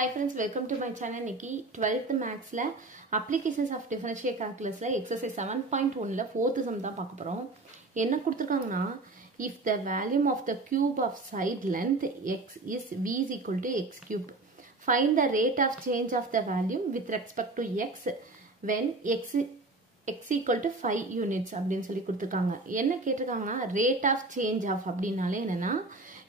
Hi friends, welcome to my channel. இன்னைக்கு 12th Mathsல Applications of Differential Calculusல exercise 7.1ல 4th sum தான் பார்க்க போறோம். என்ன கொடுத்திருக்காங்கன்னா, if the volume of the cube of side length x is v is equal to x cube, find the rate of change of the volume with respect to x when x equal to 5 units அப்படின்னு சொல்லி கொடுத்திருக்காங்க. என்ன கேட்டிருக்காங்கன்னா, rate of change of அப்படினாலே என்னன்னா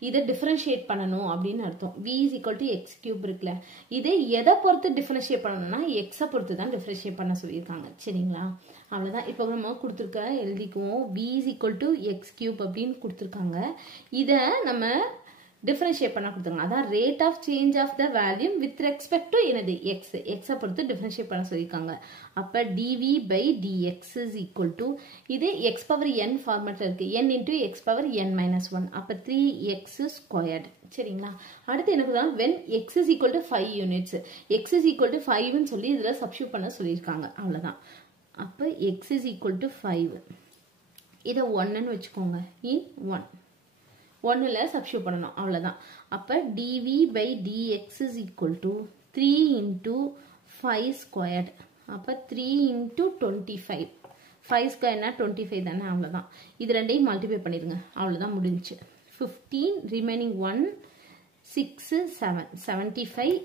இதை differentiate பண்ணணும் அப்படின்னு அர்த்தம். v is equal to x cube இருக்குல்ல, இதை எதை பொறுத்து டிஃபரன்ஷியேட் பண்ணணும்னா எக்ஸை பொறுத்து தான் டிஃபரன்ஷியேட் பண்ண சொல்லியிருக்காங்க. சரிங்களா, அவ்வளோதான். இப்போ நம்ம கொடுத்துருக்க எழுதிக்குவோம். v is equal to x cube அப்படின்னு கொடுத்துருக்காங்க. இதை நம்ம டிஃபரன்ஷியேட் பண்ண கொடுத்துருங்க. அதான் rate of change of the volume with respect to என்னது எக்ஸ், எக்ஸை பொறுத்து டிஃபரன்ஷியேட் பண்ண சொல்லியிருக்காங்க. அப்போ dv by dx is equal to, இது x power n ஃபார்மேட்டில் இருக்கு, n into x power n minus 1, அப்போ 3x squared. சரிங்களா, அடுத்து எனக்கு தான் when x is equal to 5 units, x is equal to 5ன்னு சொல்லி இதில் சப்ஸ்டியூட் பண்ண சொல்லியிருக்காங்க. அவ்வளோதான். அப்போ x is equal to 5, இதை 1ன்னு வச்சுக்கோங்க. in 1 1ல சப்ஸ்டியூட் பண்ணணும். அவ்வளவுதான். அப்ப dv by dx is equal to 3 into 5 squared. அப்ப 3 into 25. 5 squared 25 தானே. அவ்வளவுதான். இது ரெண்டையும் மல்டிப்ளை பண்ணிருங்க. அவ்வளவுதான், முடிஞ்சுச்சு. 15 remaining 1 6 7 75.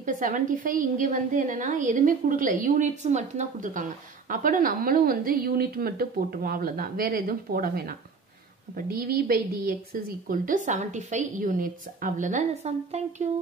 இப்ப 75 இங்க வந்து என்னன்னா எதுவுமே கொடுக்கல, யூனிட்ஸ் மட்டும் தான் கொடுத்துருக்காங்க. அப்போ நம்மளும் வந்து யூனிட் மட்டும் போட்டுருவோம். அவ்வளவுதான், வேற எதுவும் போட வேணாம். அப்ப dv by dx is equal to 75 units. அவ்வளவுதான் இந்த sum. Thank you.